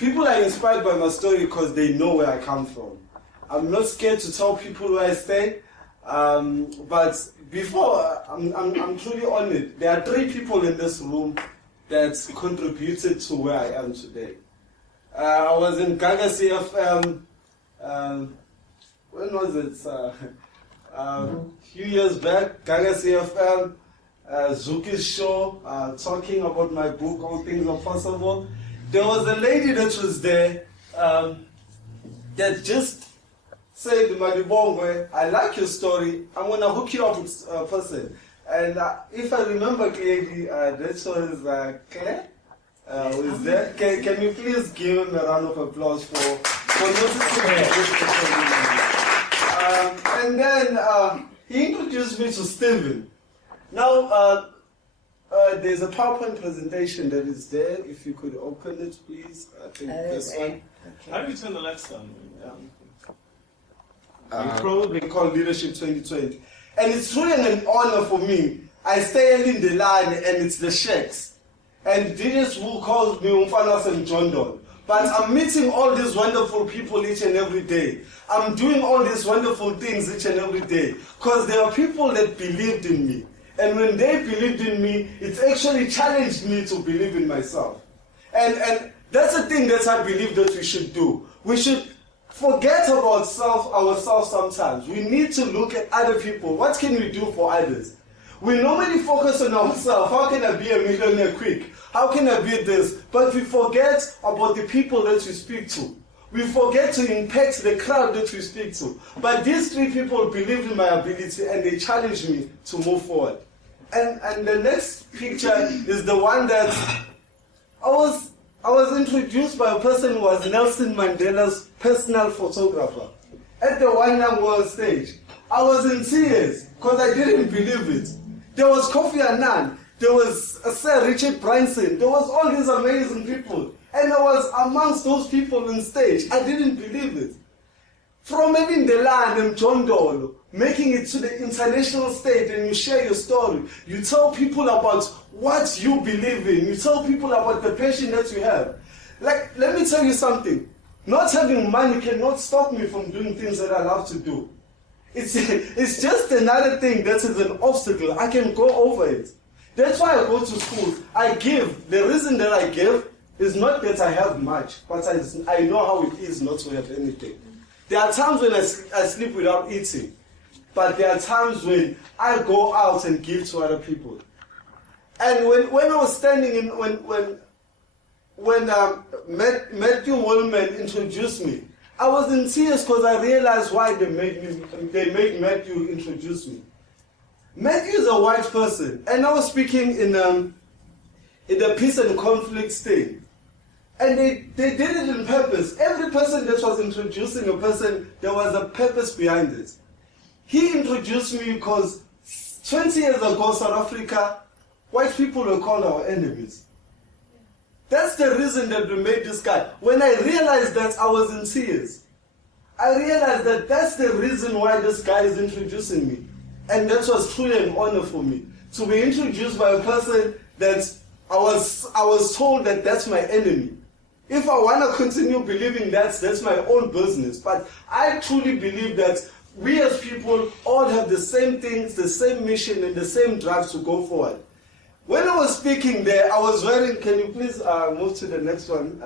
People are inspired by my story because they know where I come from. I'm not scared to tell people where I stay. But before, I'm truly honored. There are 3 people in this room that contributed to where I am today. I was in Gaga CFM, when was it? A few years back, Gaga CFM, Zuki's show, talking about my book, All Things Are Possible. There was a lady that was there that just said, Malibongwe, I like your story, I'm going to hook you up with a person. And if I remember clearly, that was Claire. Was there. Can you please give him a round of applause for noticing me? And then he introduced me to Stephen. Now, there's a PowerPoint presentation that is there. If you could open it, please. I think this one. Okay. How do you turn the lights on? We probably call Leadership 2020. And it's really an honor for me. I stay in the line and it's the sheikhs. And this who calls me Umfanas and John Don. But I'm meeting all these wonderful people each and every day. I'm doing all these wonderful things each and every day. Because there are people that believed in me. And when they believed in me, it actually challenged me to believe in myself. And that's the thing that I believe that we should do. We should forget about ourselves sometimes. We need to look at other people. What can we do for others? We normally focus on ourselves. How can I be a millionaire quick? How can I be this? But we forget about the people that we speak to. We forget to impact the crowd that we speak to. But these 3 people believed in my ability and they challenged me to move forward. And the next picture is the one that I was introduced by a person who was Nelson Mandela's personal photographer at the One Young World stage. I was in tears because I didn't believe it. There was Kofi Annan, there was Sir Richard Branson, there was all these amazing people. And I was amongst those people on stage. I didn't believe it. From having the land and John Dole, making it to the international stage and you share your story, you tell people about what you believe in, you tell people about the passion that you have. Like, let me tell you something. Not having money cannot stop me from doing things that I love to do. It's just another thing that is an obstacle. I can go over it. That's why I go to school. I give. The reason that I give is not that I have much, but I know how it is not to have anything. There are times when I sleep without eating, but there are times when I go out and give to other people. And when I was standing in, when Matthew Wallman introduced me, I was in tears because I realized why they made Matthew introduce me. Matthew is a white person, and I was speaking in the peace and conflict thing. And they did it on purpose. Every person that was introducing a person, there was a purpose behind it. He introduced me because 20 years ago, South Africa, white people were called our enemies. That's the reason that we made this guy. When I realized that, I was in tears. I realized that that's the reason why this guy is introducing me. And that was truly an honor for me. To be introduced by a person that I was told that that's my enemy. If I want to continue believing that's my own business. But I truly believe that we as people all have the same things, the same mission, and the same drive to go forward. When I was speaking there, I was wearing, can you please move to the next one?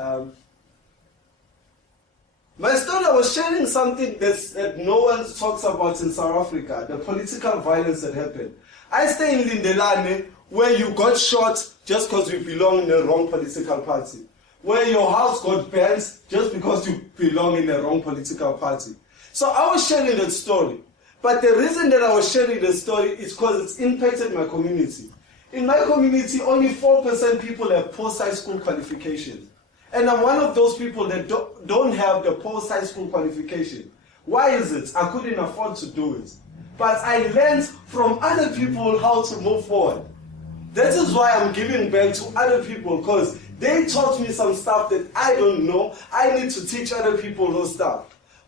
My story, I was sharing something that no one talks about in South Africa, the political violence that happened. I stay in Lindelane, where you got shot just because you belong in the wrong political party. Where your house got burned just because you belong in the wrong political party. So I was sharing that story. But the reason that I was sharing the story is because it's impacted my community. In my community, only 4% people have post-high school qualifications. And I'm one of those people that don't have the post-high school qualification. Why is it? I couldn't afford to do it. But I learned from other people how to move forward. That is why I'm giving back to other people, because they taught me some stuff that I don't know. I need to teach other people those stuff.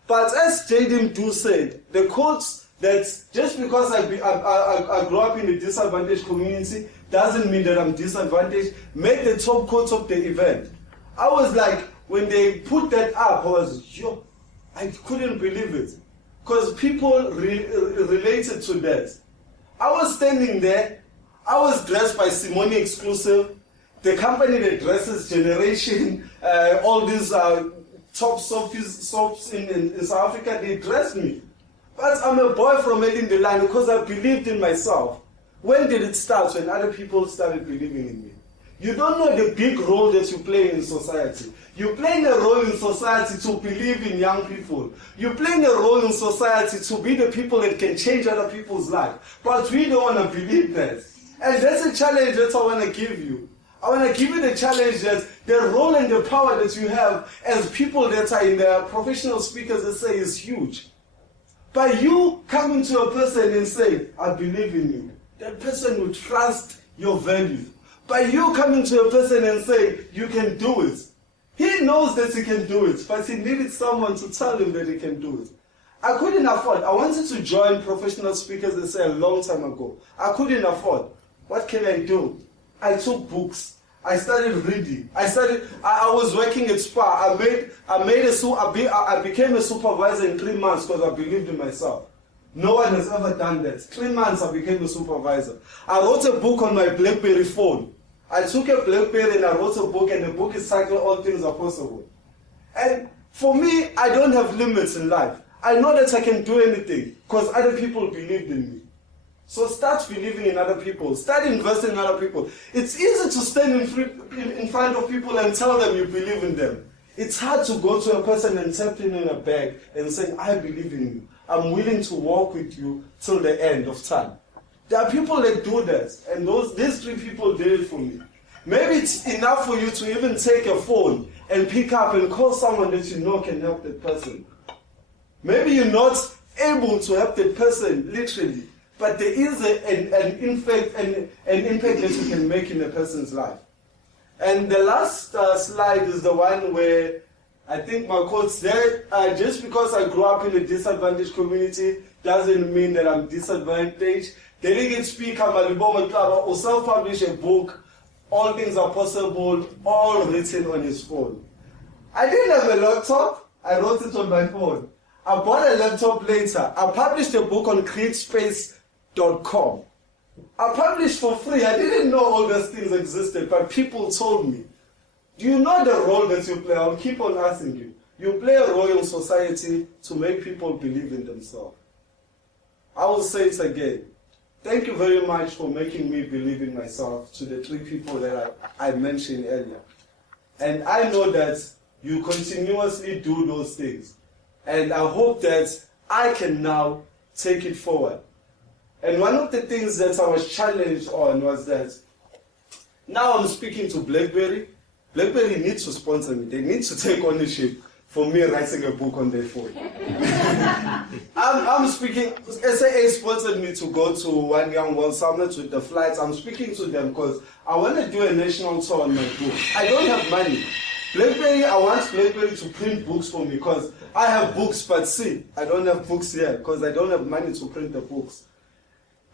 But as Jaden Du said, the quotes that just because I grew up in a disadvantaged community doesn't mean that I'm disadvantaged, made the top quote of the event. I was like, when they put that up, I couldn't believe it. Because people related to that. I was standing there, I was dressed by Simone Exclusive, the company that dresses Generation, all these top soaps in South Africa, they dressed me. But I'm a boy from Elindelane because I believed in myself. When did it start? When other people started believing in me. You don't know the big role that you play in society. You're playing a role in society to believe in young people. You're playing a role in society to be the people that can change other people's lives. But we don't want to believe that. And that's a challenge that I want to give you. I want to give you the challenge that the role and the power that you have as people that are in the professional speakers that say is huge. By you coming to a person and saying, I believe in you, that person will trust your values. By you coming to a person and saying, you can do it. He knows that he can do it, but he needed someone to tell him that he can do it. I couldn't afford. I wanted to join professional speakers and say a long time ago. I couldn't afford. What can I do? I took books. I started reading. I was working at Spa. I became a supervisor in 3 months because I believed in myself. No one has ever done that. 3 months I became a supervisor. I wrote a book on my Blackberry phone. I took a Blackberry and I wrote a book, and the book is titled All Things Are Possible. And for me, I don't have limits in life. I know that I can do anything because other people believed in me. So start believing in other people. Start investing in other people. It's easy to stand in front of people and tell them you believe in them. It's hard to go to a person and tap him in a bag and say, I believe in you. I'm willing to walk with you till the end of time. There are people that do that, and these 3 people did it for me. Maybe it's enough for you to even take a phone and pick up and call someone that you know can help that person. Maybe you're not able to help that person literally, but there is an impact that you can make in a person's life. And the last slide is the one where I think my quote's there. Just because I grew up in a disadvantaged community doesn't mean that I'm disadvantaged. Delegate Speaker Malibongwe Xaba will self-publish a book, All Things Are Possible, all written on his phone. I didn't have a laptop. I wrote it on my phone. I bought a laptop later. I published a book on createspace.com. I published for free. I didn't know all those things existed, but people told me. Do you know the role that you play? I'll keep on asking you. You play a role in society to make people believe in themselves. I will say it again. Thank you very much for making me believe in myself, to the 3 people that I mentioned earlier. And I know that you continuously do those things. And I hope that I can now take it forward. And one of the things that I was challenged on was that now I'm speaking to Blackberry. Blackberry needs to sponsor me. They need to take ownership for me writing a book on their phone. I'm speaking, SAA sponsored me to go to One Young World Summit with the flights. I'm speaking to them because I want to do a national tour on my book. I don't have money. Blackberry, I want Blackberry to print books for me because I have books, but see, I don't have books here because I don't have money to print the books.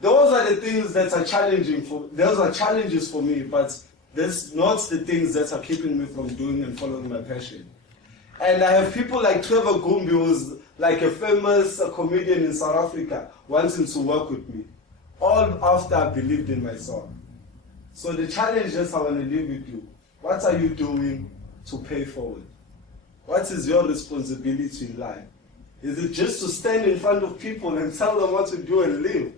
Those are the things that are challenging those are challenges for me, but that's not the things that are keeping me from doing and following my passion. And I have people like Trevor Gumbi, who's like a famous comedian in South Africa, wanting to work with me, all after I believed in myself. So the challenge that I want to leave with you, what are you doing to pay forward? What is your responsibility in life? Is it just to stand in front of people and tell them what to do and live?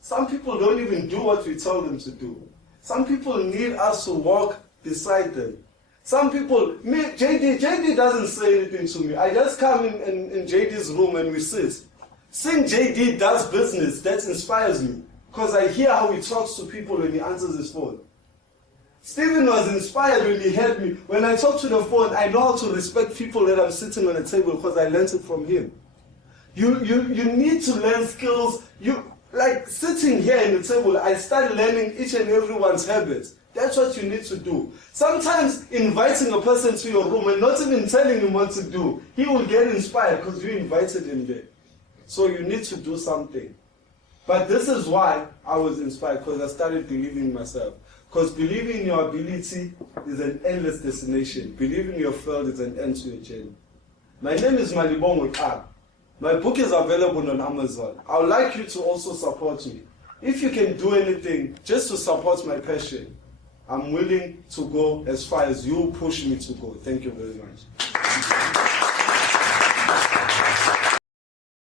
Some people don't even do what we tell them to do. Some people need us to walk beside them. Some people, JD doesn't say anything to me. I just come in JD's room and we sit. Seeing JD does business, that inspires me. Because I hear how he talks to people when he answers his phone. Stephen was inspired when he heard me. When I talk to the phone, I know how to respect people that I'm sitting on a table because I learned it from him. You need to learn skills. Like sitting here in the table, I start learning each and everyone's habits. That's what you need to do. Sometimes inviting a person to your room and not even telling him what to do, he will get inspired because you invited him there. So you need to do something. But this is why I was inspired, because I started believing in myself. Because believing in your ability is an endless destination. Believing in your field is an end to your journey. My name is Malibongwe Xaba. My book is available on Amazon. I would like you to also support me. If you can do anything just to support my passion, I'm willing to go as far as you push me to go. Thank you very much.